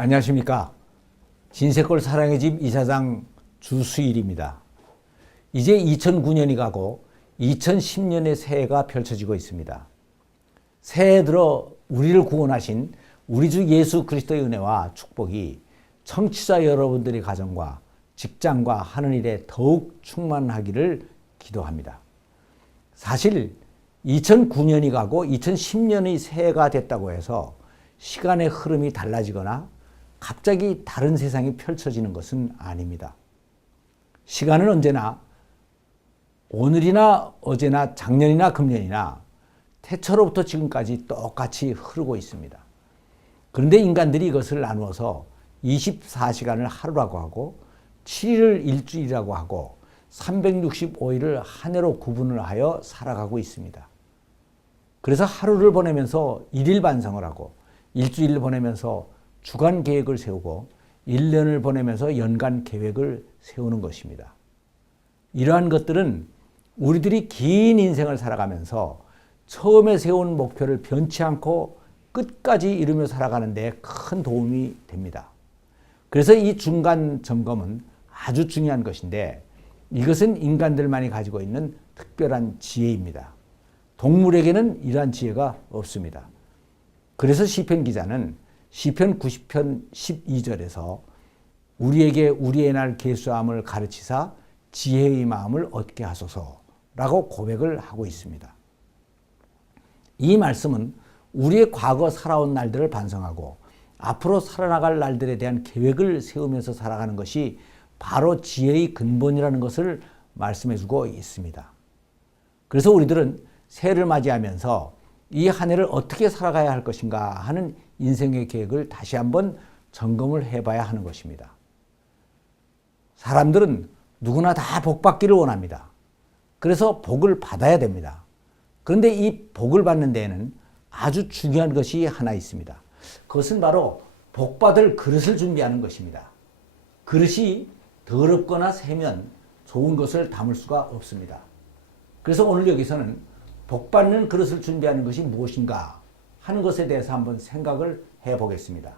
안녕하십니까. 진세골 사랑의 집 이사장 주수일입니다. 이제 2009년이 가고 2010년의 새해가 펼쳐지고 있습니다. 새해 들어 우리를 구원하신 우리 주 예수 그리스도의 은혜와 축복이 청취자 여러분들의 가정과 직장과 하는 일에 더욱 충만하기를 기도합니다. 사실 2009년이 가고 2010년의 새해가 됐다고 해서 시간의 흐름이 달라지거나 갑자기 다른 세상이 펼쳐지는 것은 아닙니다. 시간은 언제나 오늘이나 어제나 작년이나 금년이나 태초로부터 지금까지 똑같이 흐르고 있습니다. 그런데 인간들이 이것을 나누어서 24시간을 하루라고 하고 7일을 일주일이라고 하고 365일을 한 해로 구분을 하여 살아가고 있습니다. 그래서 하루를 보내면서 일일 반성을 하고 일주일을 보내면서 주간 계획을 세우고 1년을 보내면서 연간 계획을 세우는 것입니다. 이러한 것들은 우리들이 긴 인생을 살아가면서 처음에 세운 목표를 변치 않고 끝까지 이루며 살아가는 데 큰 도움이 됩니다. 그래서 이 중간 점검은 아주 중요한 것인데 이것은 인간들만이 가지고 있는 특별한 지혜입니다. 동물에게는 이러한 지혜가 없습니다. 그래서 시편 기자는 시편 90편 12절에서 우리에게 우리의 날 계수함을 가르치사 지혜의 마음을 얻게 하소서라고 고백을 하고 있습니다. 이 말씀은 우리의 과거 살아온 날들을 반성하고 앞으로 살아나갈 날들에 대한 계획을 세우면서 살아가는 것이 바로 지혜의 근본이라는 것을 말씀해주고 있습니다. 그래서 우리들은 새해를 맞이하면서 이 한 해를 어떻게 살아가야 할 것인가 하는 인생의 계획을 다시 한번 점검을 해봐야 하는 것입니다. 사람들은 누구나 다 복 받기를 원합니다. 그래서 복을 받아야 됩니다. 그런데 이 복을 받는 데에는 아주 중요한 것이 하나 있습니다. 그것은 바로 복 받을 그릇을 준비하는 것입니다. 그릇이 더럽거나 새면 좋은 것을 담을 수가 없습니다. 그래서 오늘 여기서는 복 받는 그릇을 준비하는 것이 무엇인가 하는 것에 대해서 한번 생각을 해보겠습니다.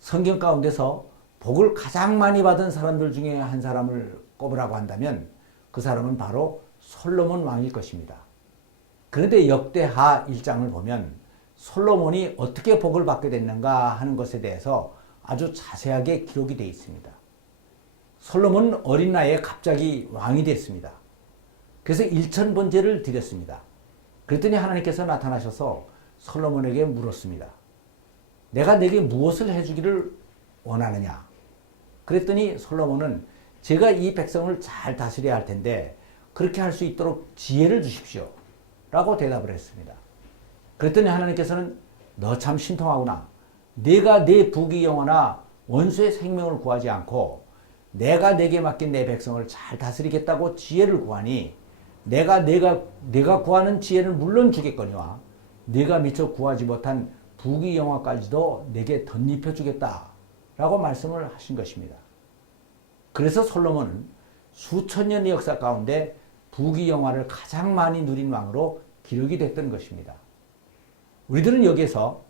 성경 가운데서 복을 가장 많이 받은 사람들 중에 한 사람을 꼽으라고 한다면 그 사람은 바로 솔로몬 왕일 것입니다. 그런데 역대하 1장을 보면 솔로몬이 어떻게 복을 받게 됐는가 하는 것에 대해서 아주 자세하게 기록이 되어 있습니다. 솔로몬은 어린 나이에 갑자기 왕이 됐습니다. 그래서 일천번제를 드렸습니다. 그랬더니 하나님께서 나타나셔서 솔로몬에게 물었습니다. 내가 내게 무엇을 해주기를 원하느냐? 그랬더니 솔로몬은 제가 이 백성을 잘 다스려야 할 텐데 그렇게 할 수 있도록 지혜를 주십시오 라고 대답을 했습니다. 그랬더니 하나님께서는 너 참 신통하구나. 내가 내 부귀 영화나 원수의 생명을 구하지 않고 내가 내게 맡긴 내 백성을 잘 다스리겠다고 지혜를 구하니 내가 구하는 지혜는 물론 주겠거니와 네가 미처 구하지 못한 부귀 영화까지도 내게 덧입혀 주겠다라고 말씀을 하신 것입니다. 그래서 솔로몬은 수천 년의 역사 가운데 부귀 영화를 가장 많이 누린 왕으로 기록이 됐던 것입니다. 우리들은 여기에서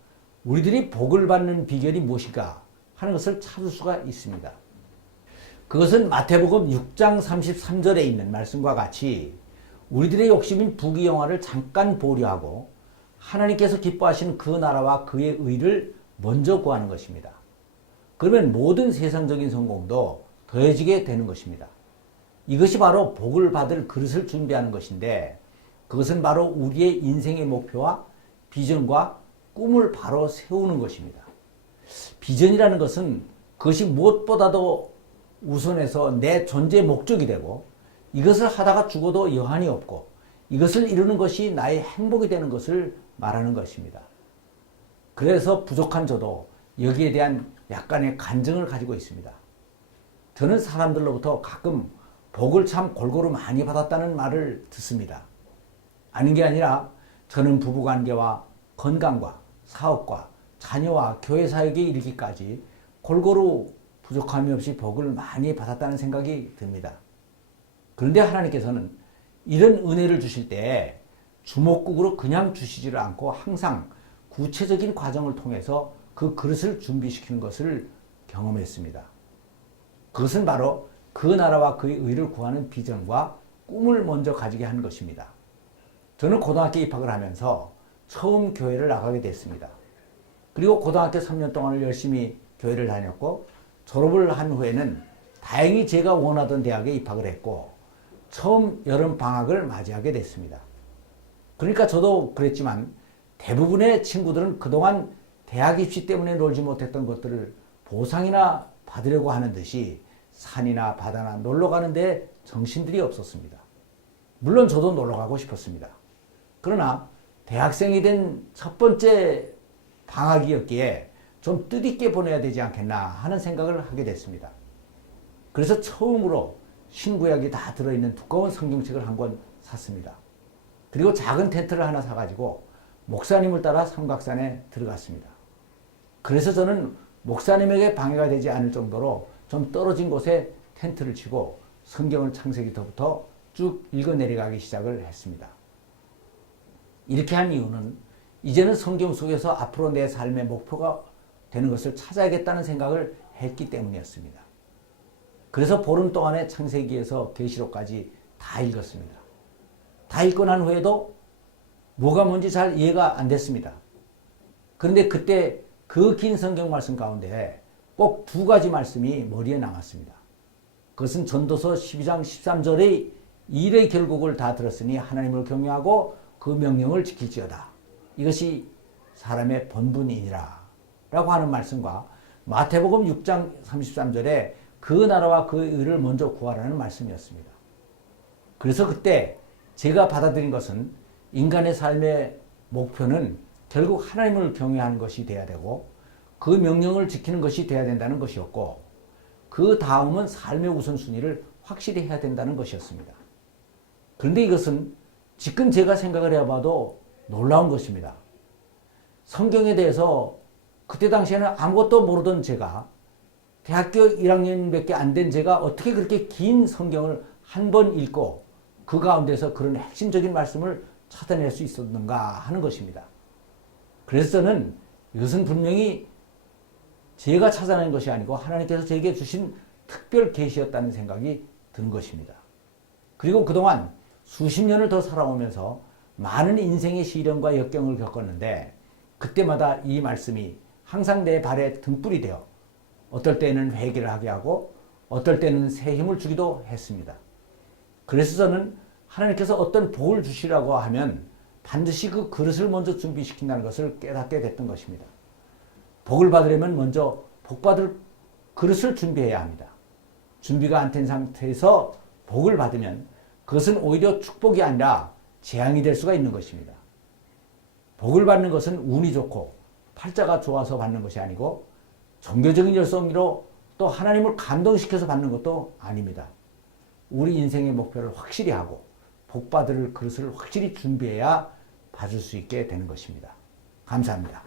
우리들이 복을 받는 비결이 무엇인가 하는 것을 찾을 수가 있습니다. 그것은 마태복음 6장 33절에 있는 말씀과 같이 우리들의 욕심인 부귀 영화를 잠깐 보류하고 하나님께서 기뻐하시는 그 나라와 그의 의를 먼저 구하는 것입니다. 그러면 모든 세상적인 성공도 더해지게 되는 것입니다. 이것이 바로 복을 받을 그릇을 준비하는 것인데 그것은 바로 우리의 인생의 목표와 비전과 꿈을 바로 세우는 것입니다. 비전이라는 것은 그것이 무엇보다도 우선해서 내 존재의 목적이 되고 이것을 하다가 죽어도 여한이 없고 이것을 이루는 것이 나의 행복이 되는 것을 말하는 것입니다. 그래서 부족한 저도 여기에 대한 약간의 간증을 가지고 있습니다. 저는 사람들로부터 가끔 복을 참 골고루 많이 받았다는 말을 듣습니다. 아닌 게 아니라 저는 부부관계와 건강과 사업과 자녀와 교회 사역에 이르기까지 골고루 부족함이 없이 복을 많이 받았다는 생각이 듭니다. 그런데 하나님께서는 이런 은혜를 주실 때 주먹국으로 그냥 주시지를 않고 항상 구체적인 과정을 통해서 그 그릇을 준비시키는 것을 경험했습니다. 그것은 바로 그 나라와 그의 의를 구하는 비전과 꿈을 먼저 가지게 한 것입니다. 저는 고등학교 입학을 하면서 처음 교회를 나가게 됐습니다. 그리고 고등학교 3년 동안을 열심히 교회를 다녔고 졸업을 한 후에는 다행히 제가 원하던 대학에 입학을 했고 처음 여름 방학을 맞이하게 됐습니다. 그러니까 저도 그랬지만 대부분의 친구들은 그동안 대학 입시 때문에 놀지 못했던 것들을 보상이나 받으려고 하는 듯이 산이나 바다나 놀러 가는데 정신들이 없었습니다. 물론 저도 놀러 가고 싶었습니다. 그러나 대학생이 된 첫 번째 방학이었기에 좀 뜻있게 보내야 되지 않겠나 하는 생각을 하게 됐습니다. 그래서 처음으로 신구약이 다 들어있는 두꺼운 성경책을 한 권 샀습니다. 그리고 작은 텐트를 하나 사가지고 목사님을 따라 삼각산에 들어갔습니다. 그래서 저는 목사님에게 방해가 되지 않을 정도로 좀 떨어진 곳에 텐트를 치고 성경을 창세기부터 쭉 읽어 내려가기 시작을 했습니다. 이렇게 한 이유는 이제는 성경 속에서 앞으로 내 삶의 목표가 되는 것을 찾아야겠다는 생각을 했기 때문이었습니다. 그래서 보름 동안에 창세기에서 계시록까지 다 읽었습니다. 다 읽고 난 후에도 뭐가 뭔지 잘 이해가 안 됐습니다. 그런데 그때 그 긴 성경 말씀 가운데 꼭 두 가지 말씀이 머리에 남았습니다. 그것은 전도서 12장 13절의 일의 결국을 다 들었으니 하나님을 경외하고 그 명령을 지킬지어다. 이것이 사람의 본분이니라 라고 하는 말씀과 마태복음 6장 33절에 그 나라와 그 의를 먼저 구하라는 말씀이었습니다. 그래서 그때 제가 받아들인 것은 인간의 삶의 목표는 결국 하나님을 경외하는 것이 돼야 되고 그 명령을 지키는 것이 돼야 된다는 것이었고 그 다음은 삶의 우선순위를 확실히 해야 된다는 것이었습니다. 그런데 이것은 지금 제가 생각을 해봐도 놀라운 것입니다. 성경에 대해서 그때 당시에는 아무것도 모르던 제가 대학교 1학년밖에 안 된 제가 어떻게 그렇게 긴 성경을 한 번 읽고 그 가운데서 그런 핵심적인 말씀을 찾아낼 수 있었는가 하는 것입니다. 그래서 저는 이것은 분명히 제가 찾아낸 것이 아니고 하나님께서 제게 주신 특별 계시였다는 생각이 든 것입니다. 그리고 그동안 수십 년을 더 살아오면서 많은 인생의 시련과 역경을 겪었는데 그때마다 이 말씀이 항상 내 발에 등불이 되어 어떨 때는 회개를 하게 하고 어떨 때는 새 힘을 주기도 했습니다. 그래서 저는 하나님께서 어떤 복을 주시라고 하면 반드시 그 그릇을 먼저 준비시킨다는 것을 깨닫게 됐던 것입니다. 복을 받으려면 먼저 복받을 그릇을 준비해야 합니다. 준비가 안 된 상태에서 복을 받으면 그것은 오히려 축복이 아니라 재앙이 될 수가 있는 것입니다. 복을 받는 것은 운이 좋고 팔자가 좋아서 받는 것이 아니고 종교적인 열성으로 또 하나님을 감동시켜서 받는 것도 아닙니다. 우리 인생의 목표를 확실히 하고 복받을 그릇을 확실히 준비해야 받을 수 있게 되는 것입니다. 감사합니다.